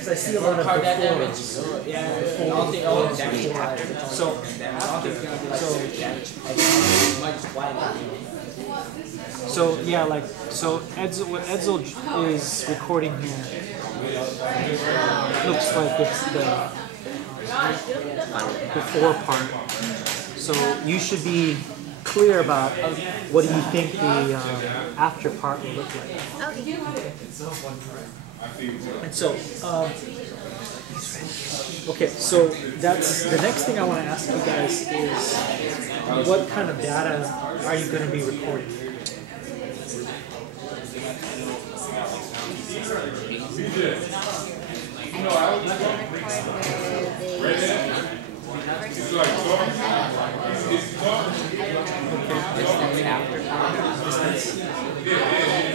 Because I see a lot of Card that before. damage. Yeah, I don't think all damage. So, Might just blind it. so yeah, like what Edsel is recording here looks like it's the before part. So you should be clear about what do you think the after part will look like. Okay. And so, okay, so that's the next thing I want to ask you guys is what kind of data are you going to be recording?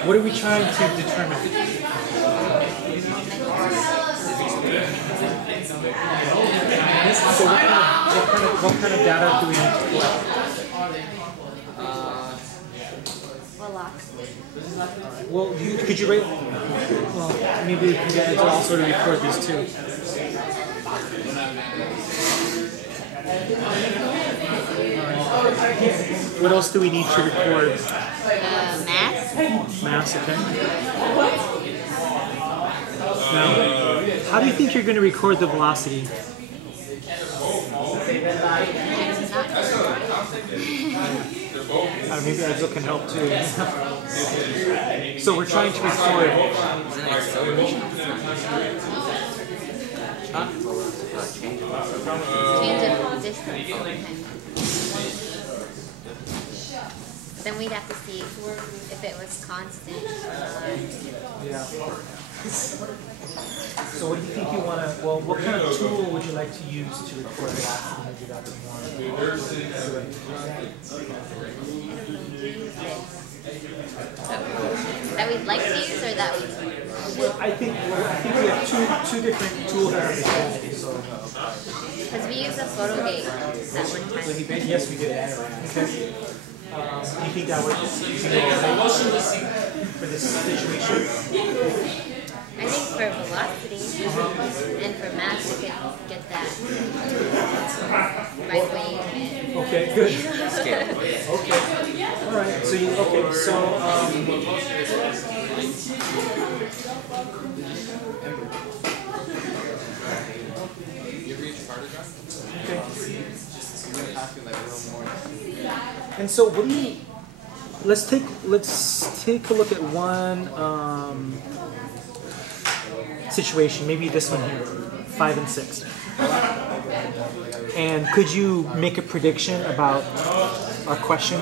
What are we trying to determine? So what kind of data do we need to collect? Velocity. Well, could you rate? Well, maybe we can get it also to record these too. What else do we need to record? Mass. Mass, okay. Now, how do you think you're going to record the velocity? Maybe Edsel can help too. So we're trying to record. Change of distance. Then we'd have to see if it was constant. Yeah. So what do you think you want to, well, what kind of tool would you like to use to record velocity? Maybe that's That we'd like to use, or that we? Well, I think we have two different tools at our disposal. So. Because we use a photo gate at one time. Yes, we did. Okay. Do you think that would for this situation? I think for velocity and for mass, you can get that right way. Okay, good. Okay. All right. So and so what do you? Let's take a look at one situation. Maybe this one here, 5 and 6. And could you make a prediction about our question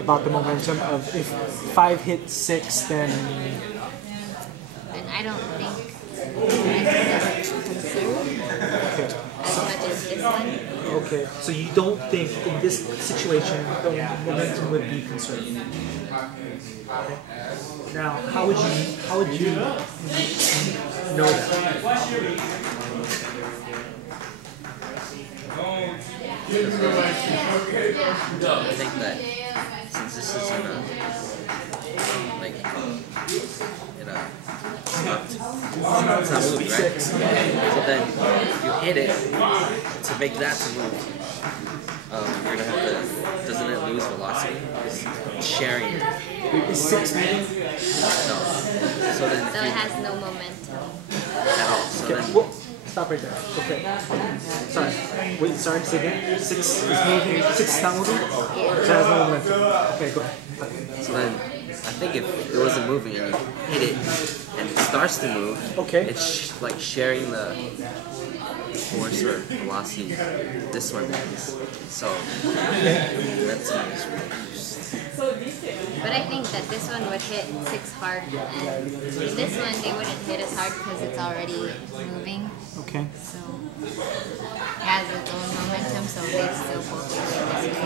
about the momentum of if 5 hit 6, then? And I don't think it's conserved as much as this one. Okay, so you don't think in this situation the momentum would be conserved? Okay. Now, how would you know that? I think that since this is in a it's not moving, right? So then if you hit it to make that to move, you're gonna have to. Doesn't it lose velocity? It's sharing it. Is 6 moving? No. So then So it has no momentum. at all. So Okay, then well, stop right there. Okay. Sorry. Wait, sorry, say again. 6 is moving, 6 is not moving? So it has no momentum. Okay, go ahead. So then, I think if it wasn't moving and you hit it and it starts to move, Okay. it's like sharing the force or velocity this one is. So momentum is reduced. But I think that this one would hit 6 hard, and this one they wouldn't hit as hard because it's already moving. Okay. So it has its own momentum, so they still both go this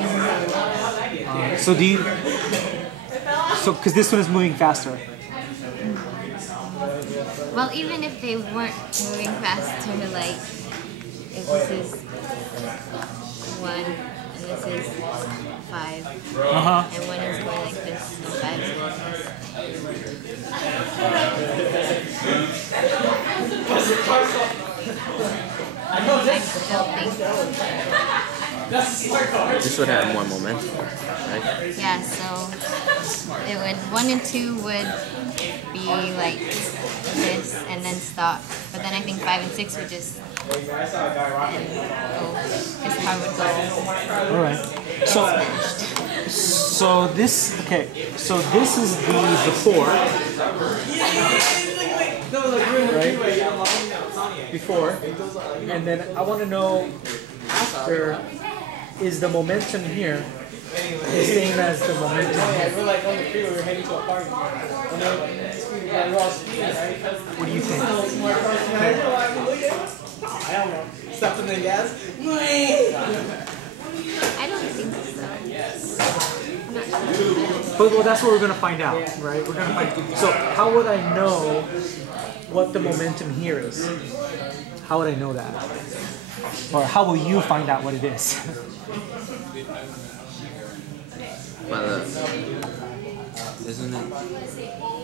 way. So do you? So because this one is moving faster. Well, even if they weren't moving faster, like if this is 1 and this is 5, and one is going like this, and 5 is going like this. this would have more momentum, right? Yeah, so it would 1 and 2 would be like this and then stop. But then I think 5 and 6 would just go. This car would go. All right. So this So this is the before, right? Before, and then I want to know after. Is the momentum here the same as the momentum here? We're like on the freeway, we're heading to a party. And then we're all speeding, right? What do you think? I don't know. Stepped in the gas. I don't think so. Well, that's what we're gonna find out, right? We're gonna find. So how would I know what the momentum here is? How would I know that? Or how will you find out what it is? Well, isn't it?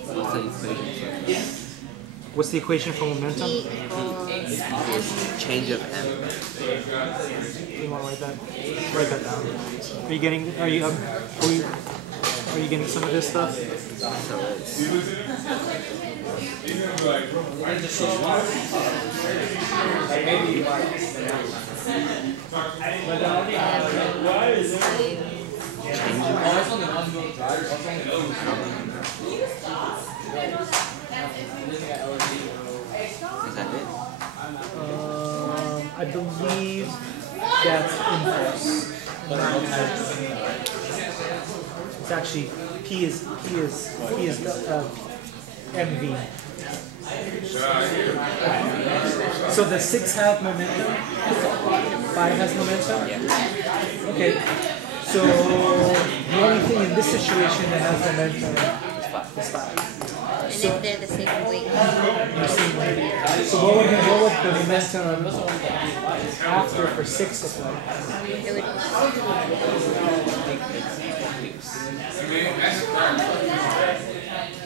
What's the equation? What's the equation for momentum? E equals Change of m. You want to write that? Write that down. Are you getting? Are you getting some of this stuff? So it's is that it? I believe that's inverse. It's actually P is MV. So the 6 have momentum, 5 has momentum. Okay. So the only thing in this situation that has momentum is 5. and if they're the same weight. So what would the momentum after for 6 look like?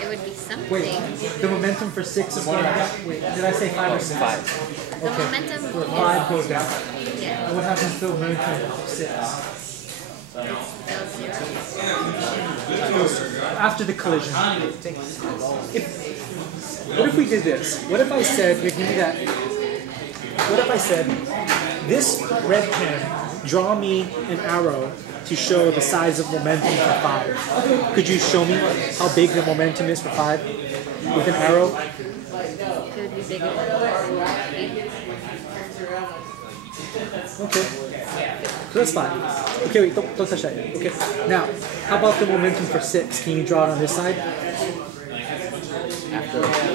It would be something. Wait, the momentum for 6 is going down. Wait, did I say 5 or 6? 5. The momentum. 5 goes down. Yeah. And what happens to the momentum of 6? After the collision. What if we did this? What if I said, give me that. What if I said, this red pen, draw me an arrow to show the size of momentum for 5. Could you show me how big the momentum is for 5 with an arrow? It would be bigger. Okay. So that's fine. Okay, wait, don't touch that yet. Okay. Now, how about the momentum for 6? Can you draw it on this side?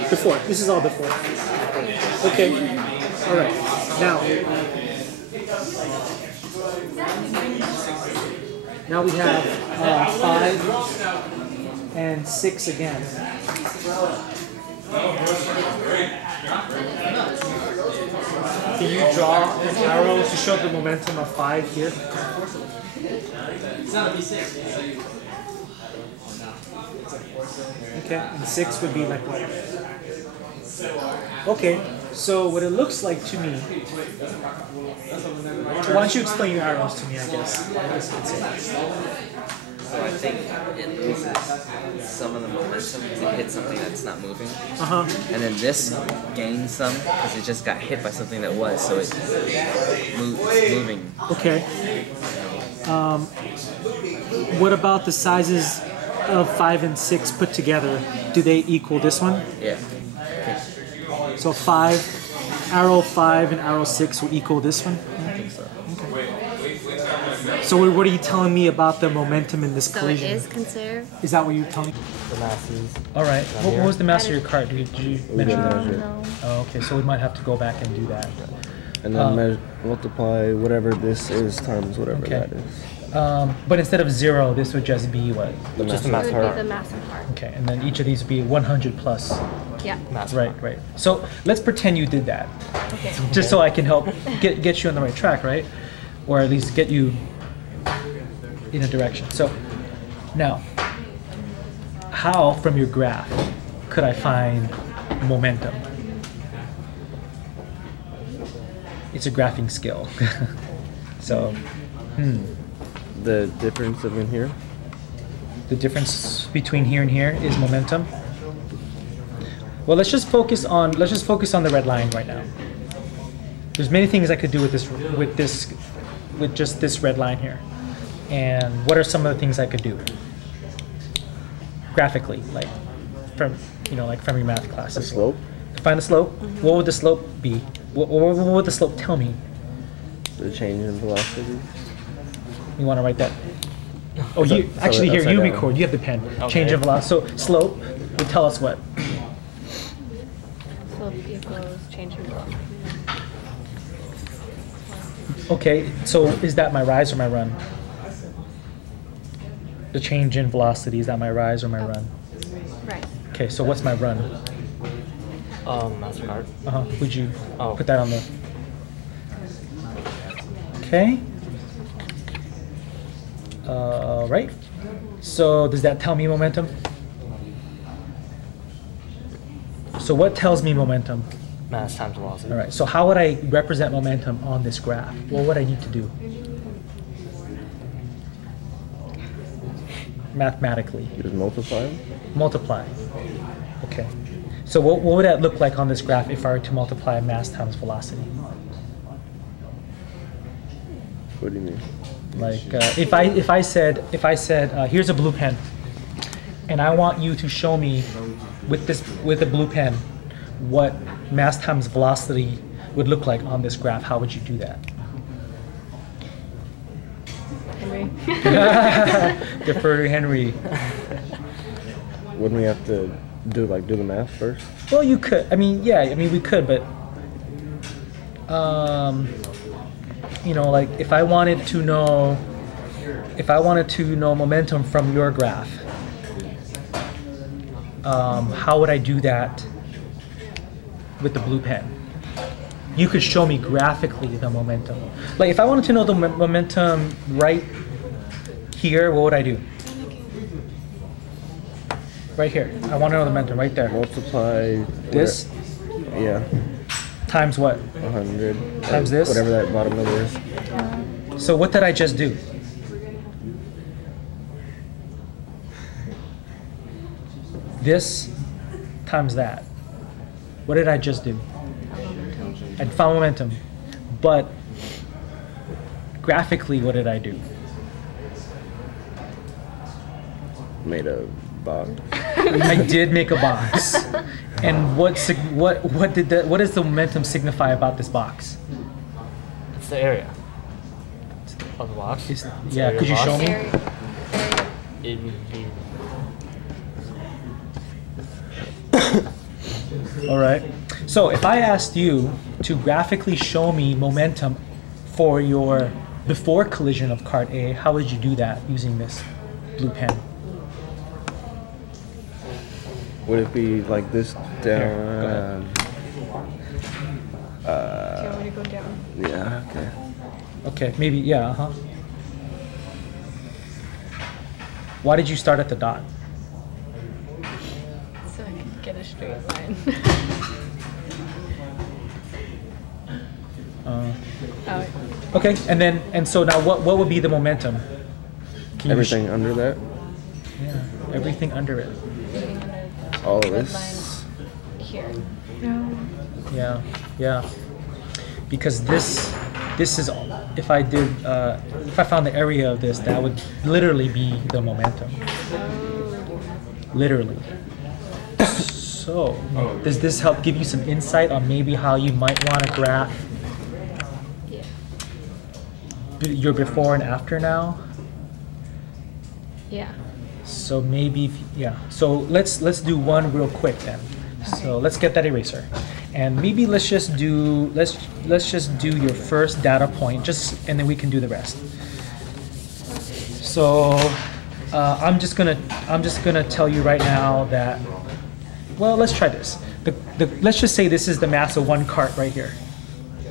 Before. This is all before. Okay. All right. Now we have 5 and 6 again. Can you draw an arrow to show the momentum of 5 here? It's not a V6. Okay, and 6 would be like what? Okay, so what it looks like to me. Why don't you explain your arrows to me, I guess. So I think it loses some of the momentum because it hit something that's not moving. And then this gains some because it just got hit by something that was, so it's moving. Okay. What about the sizes of 5 and 6 put together? Do they equal this one? Yeah. So 5, arrow 5 and arrow 6 will equal this one? I think so. So what are you telling me about the momentum in this So it collision? is conserved. Is that what you're telling me? The masses. All right. What was the mass of your cart? Did you mention that? No. Oh, okay. So we might have to go back and do that. And then multiply whatever this is times whatever Okay. that is. But instead of 0, this would just be what? Just the It mass would be part. the massive part. Okay. And then each of these would be 100 plus. Yeah. Right. So let's pretend you did that. Okay. Just so I can help get you on the right track, right? Or at least get you in a direction. So now, how from your graph could I find momentum? It's a graphing skill. So The difference of in here. The difference between here and here is momentum. Well, let's just focus on the red line right now. There's many things I could do with just this red line here. And what are some of the things I could do graphically, like from your math classes? The slope. Find the slope. What would the slope be? What would the slope tell me? The change in velocity. You want to write that? Oh, So- you so actually here upside you down. record. You have the pen. Okay. Change of velocity. So slope would tell us what? Slope equals change in velocity. Okay, so is that my rise or my run? The change in velocity, is that my rise or my run? Right. Okay, so what's my run? MasterCard. Would you Oh. put that on the... Okay. Right. So does that tell me momentum? So what tells me momentum? Mass times velocity. All right, so how would I represent momentum on this graph? What would I need to do? Mathematically. Just multiply them. Multiply. Okay. So what would that look like on this graph if I were to multiply mass times velocity? What do you mean? Like if I said here's a blue pen, and I want you to show me with a blue pen what mass times velocity would look like on this graph, how would you do that? Henry. Defer to Henry. Wouldn't we have to do the math first? Well, you could. I mean, we could, but like if I wanted to know momentum from your graph, how would I do that with the blue pen? You could show me graphically the momentum. Like if I wanted to know the momentum right here, what would I do? Right here. I want to know the momentum right there. Multiply This Yeah, times what? 100 Times this? Whatever that bottom number is. So what did I just do? This times that. What did I just do? I found momentum. But graphically, what did I do? Made a box. I did make a box. And what does the momentum signify about this box? It's the area of the box. Yeah, could you show me? Area. It would be All right. So if I asked you to graphically show me momentum for your before collision of cart A, how would you do that using this blue pen? Would it be like this down? Do you want me to go down? Yeah. Okay. Okay, maybe, yeah, Why did you start at the dot? So I can get a straight line. Oh, Okay, and so now what would be the momentum? Can you Everything under that. yeah, everything under it. moving under the All of red this. line here. Yeah. Because this is if I found the area of this, that would literally be the momentum. Literally. So, does this help give you some insight on maybe how you might want to graph your before and after now? Yeah. So maybe, So let's do one real quick then. So let's get that eraser, and maybe let's just do your first data point, and then we can do the rest. So I'm just gonna tell you right now that. Well, let's try this. Let's just say this is the mass of one cart right here.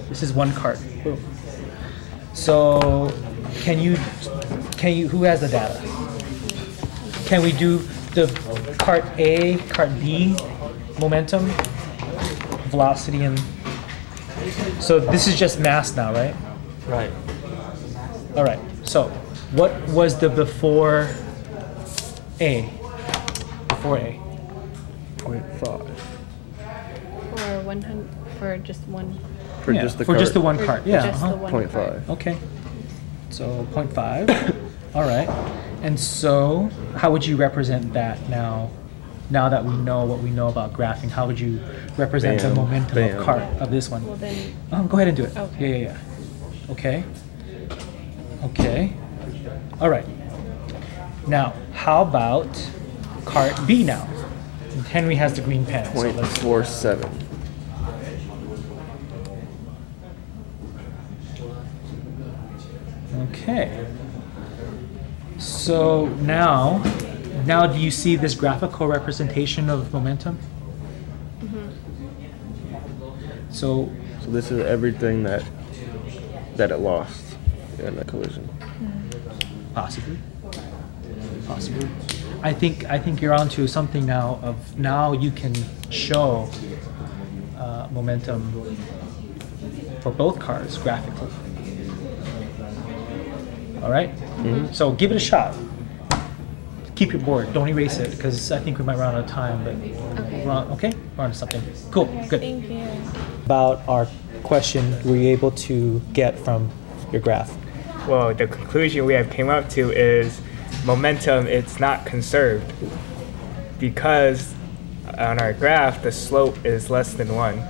This is one cart. Boom. So can you? Who has the data? Can we do the cart A, cart B momentum, velocity, and so this is just mass now, right? right. All right. So, what was the before A? Before A. 0.5. For 100, for just one. For Yeah, just the for just the cart. one cart. For Yeah. just the one 0.5. cart. Okay. So 0.5. All right. And so, how would you represent that now? Now that we know what we know about graphing, how would you represent the Bam, momentum bam. of cart of this one? Well then, Go ahead and do it. Okay. Yeah. Okay. Okay. All right. Now, how about cart B now? And Henry has the green pen. So let's 0.47. Okay. So now do you see this graphical representation of momentum? So So this is everything that it lost in the collision. possibly. I think you're onto something now. Now you can show momentum for both cars graphically. All right. So give it a shot. Keep your board. Don't erase it because I think we might run out of time. But okay. we're on to something. Cool. Good. Thank you. About our question, were you able to get from your graph? Well, the conclusion we have came up to is momentum, it's not conserved because on our graph, the slope is less than 1.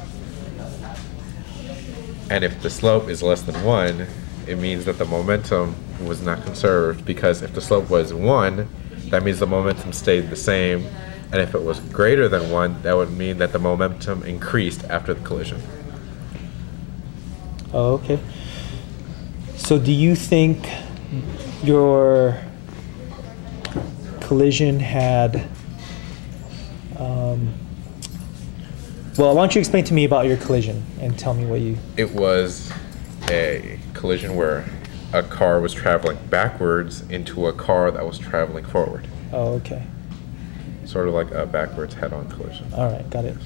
And if the slope is less than 1, it means that the momentum was not conserved, because if the slope was 1, that means the momentum stayed the same. And if it was greater than 1, that would mean that the momentum increased after the collision. Oh, okay. So do you think your collision had, well, why don't you explain to me about your collision and tell me what you... It was a collision where a car was traveling backwards into a car that was traveling forward. Oh, okay. Sort of like a backwards head-on collision. All right, got it.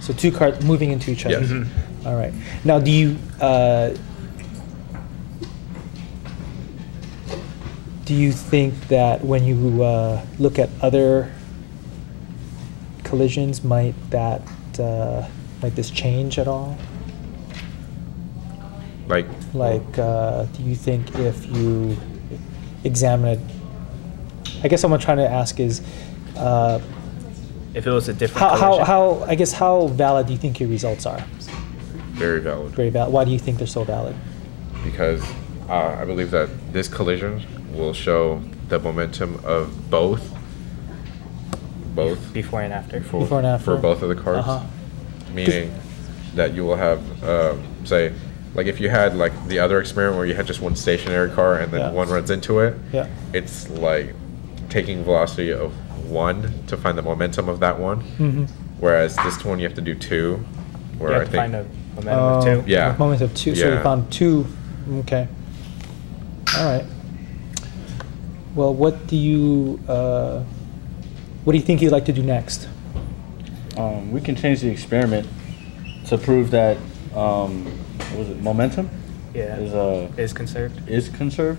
So two cars moving into each other. Yes. All right. Now, do you think that when you look at other collisions, might this change at all? Like, Do you think if you examine it, I guess what I'm trying to ask is, If it was a different collision. how valid do you think your results are? very valid. Very valid. Why do you think they're so valid? Because I believe that this collision will show the momentum of both Before and after. Before and after. for both of the cars. Uh-huh. Meaning that you will have, say, like if you had like the other experiment where you had just one stationary car and then Yeah. one runs into it, Yeah. it's like taking velocity of 1 to find the momentum of that one. Mm-hmm. Whereas this one you have to do 2, where You I have to think find a momentum of 2. Yeah. Moment of 2. So you Yeah. found 2. Okay. All right. Well, what do you think you'd like to do next? We can change the experiment to prove that what was it, momentum Yeah. is Conserved. conserved.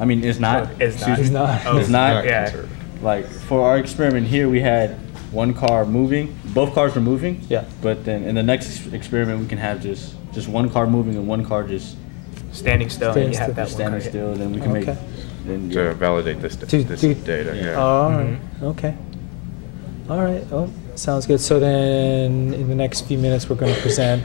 I mean, is not. Is not. Excuse me. Is not. Oh, Is not. Yeah. conserved. Like for our experiment here, we had one car moving. Both cars were moving. Yeah. But then in the next experiment, we can have just one car moving and one car just Standing still, Standing and you have still. that one standing car. still. Then we can Okay. make. Then To validate this To- data. Yeah. Yeah. All right. Okay. All right. Oh, sounds good. So then, in the next few minutes, we're going to present